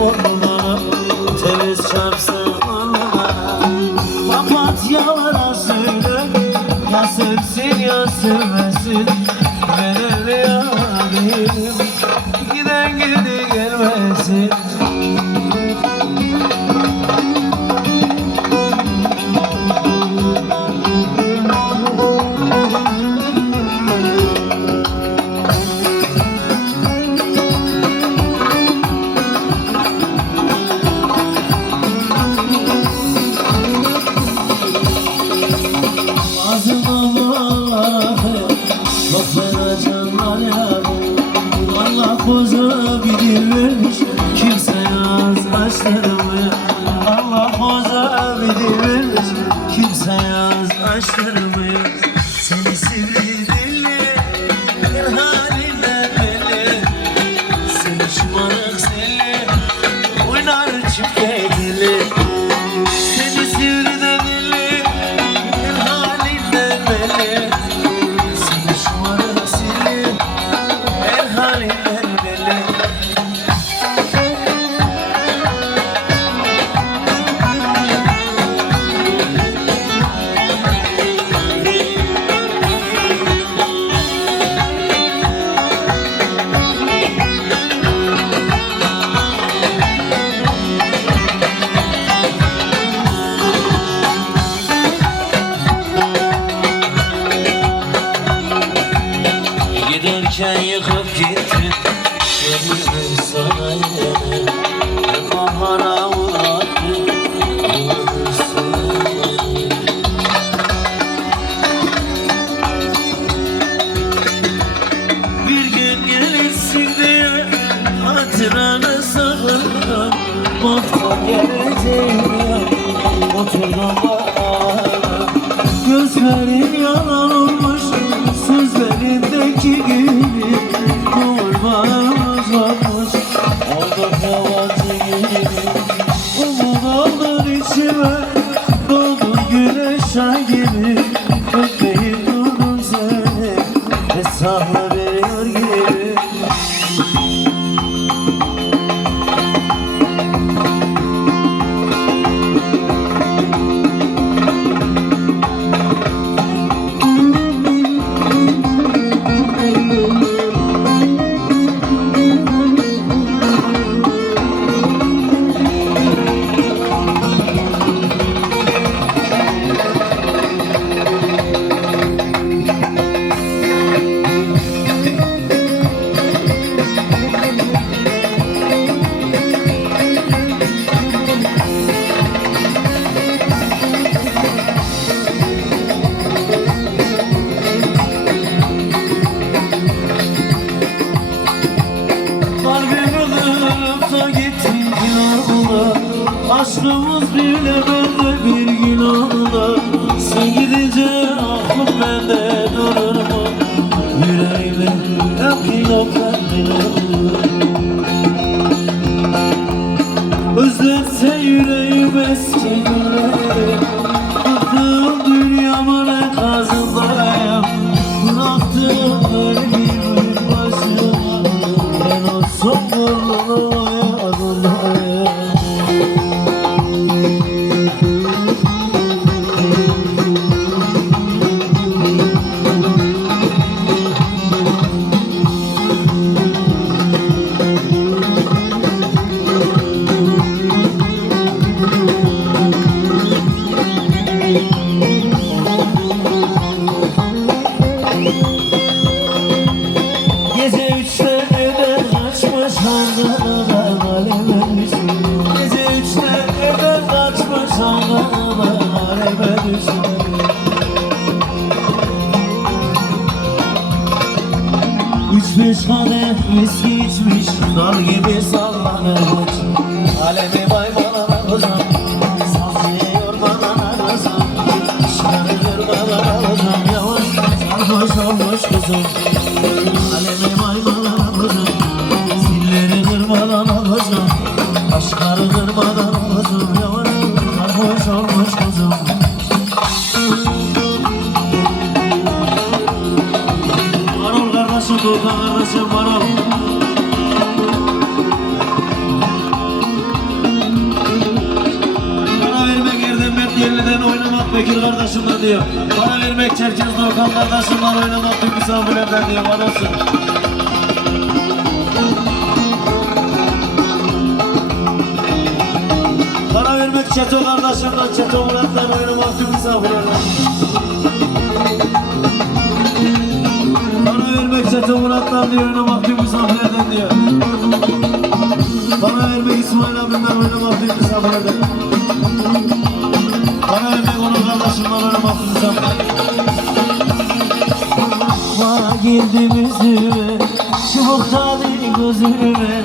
burnuma Temiz çarpsa bana Papatyalara söyle Ya sevsin ya Kimse yaz açları Gözlerin yalan toda la semana Bekir kardeşimden diyor. Para vermek Çerkez Doğukan kardeşimden oynamak bir misafirlerden diyor. Bana olsun. Para vermek Çeto kardeşimden, Çeto Murat'tan oynamak bir misafirlerden. Çeto Murat'tan diyor, oynamak tüm misafirlerden diyor. Para vermek İsmail abimden oynamak tüm misafirlerden. Para vermek onun kardeşimden oynamak tüm misafirlerden. Bakma girdim yüzüme Çubuk tadı gözüme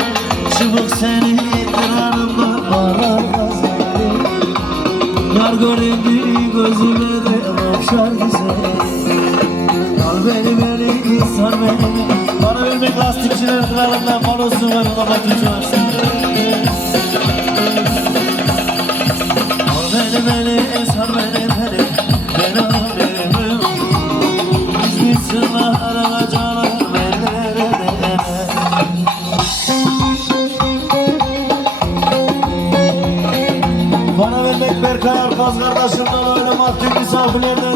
Çubuk seni kırarımda bana kazandı Yar göründü gözüme de okşar güzel beni beni sar beni. Bana vermek lastikçiler kırarımdan Balosu var ona bakıcı varsın Al beni beni sar beni beni. Ben abirim Bismillah canım Bana vermek Berkay Arpaz kardeşimden oynamak tüm misafirlerden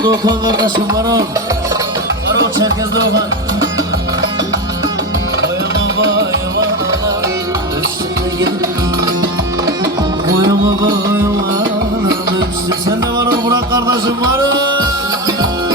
Varol Doğukan kardeşim Varol Varol Çerkez Doğukan. Boyama boyama üstüne geldim Boyama boyama üstüne. Sen de Varol Burak kardeşim Varol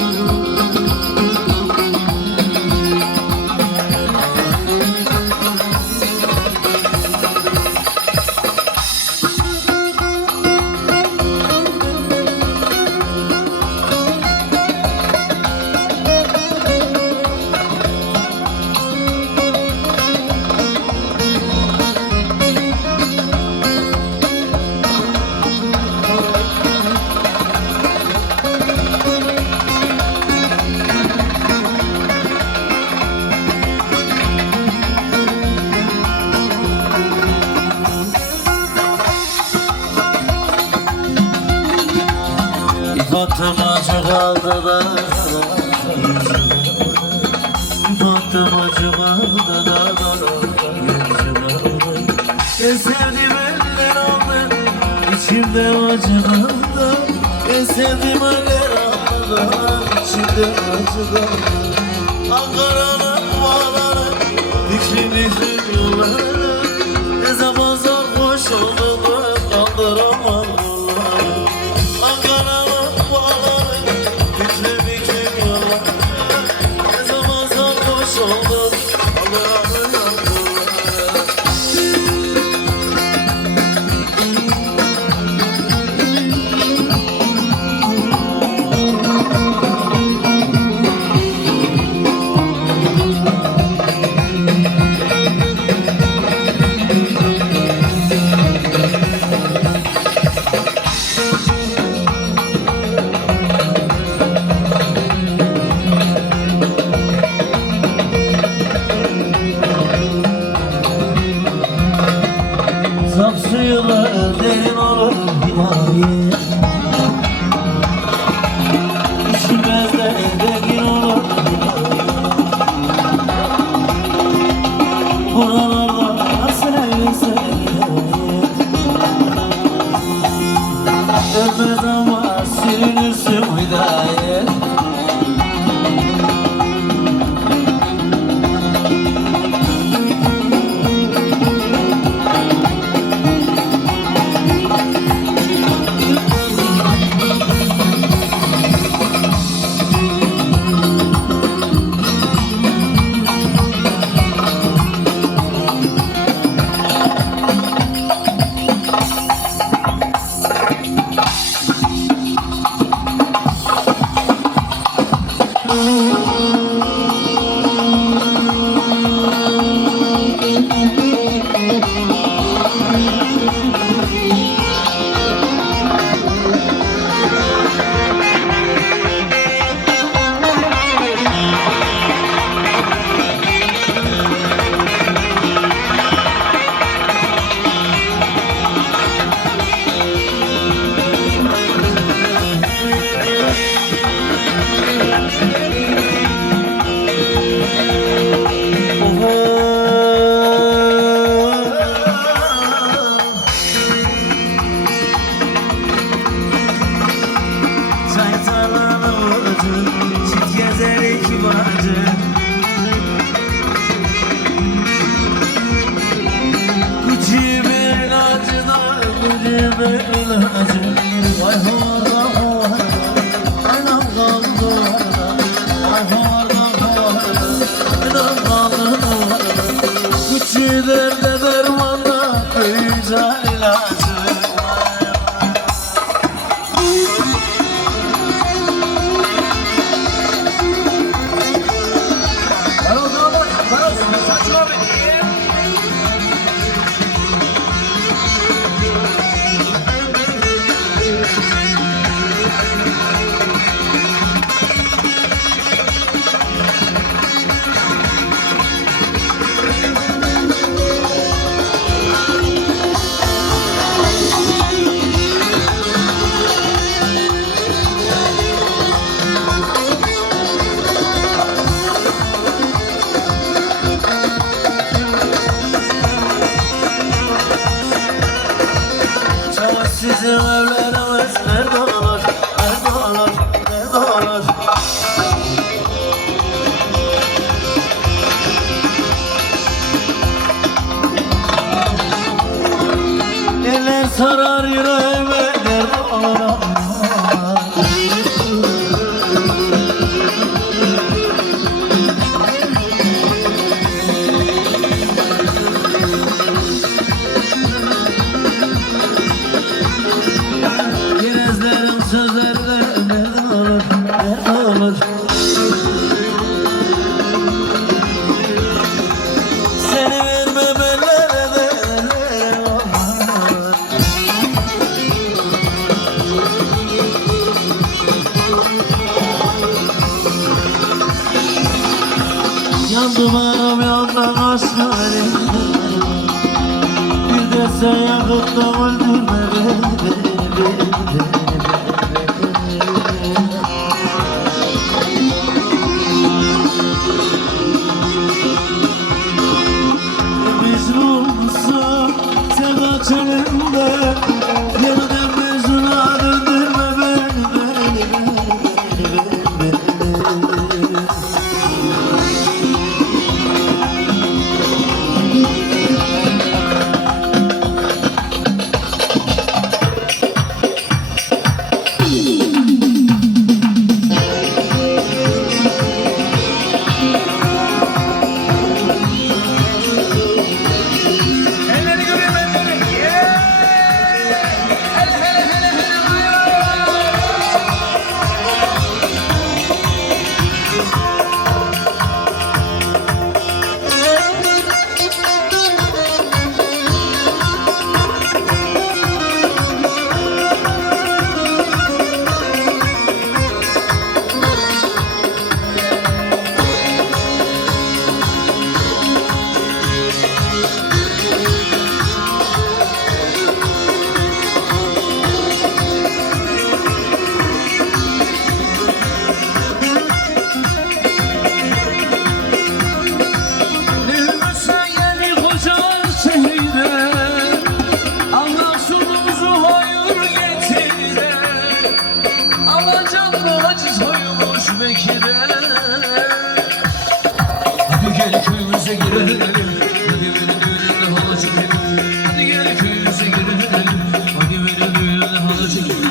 acı kaldı da İfatım acı kaldı da En sevdiğim eller aldı İçimde acı kaldı En sevdiğim eller aldı İçimde acı kaldı Ankara'nın bağları fikrin yolları Sizin evleriniz nerede kalır? Kimse yakıp da öldürme beni, beni, beni. ആലോചിക്കും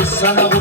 Biz sana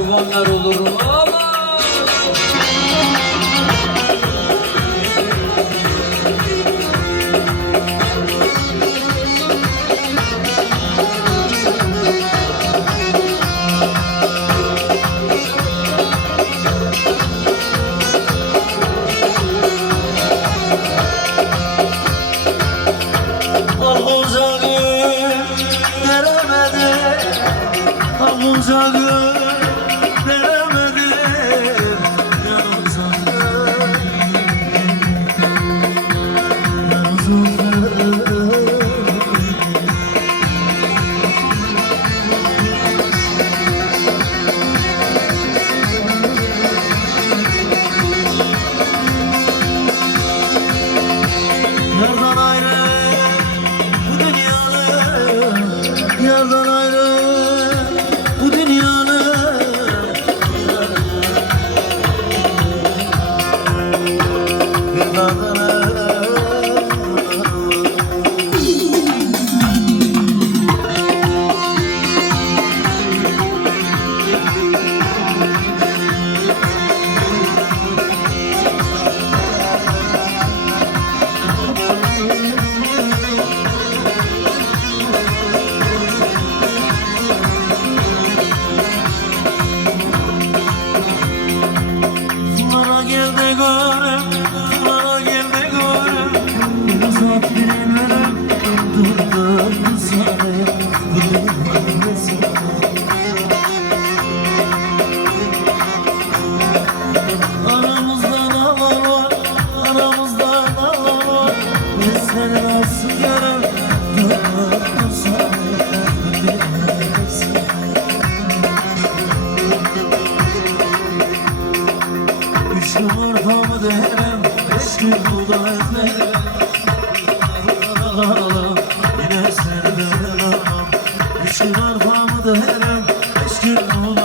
Bana ortamı derim, beş gün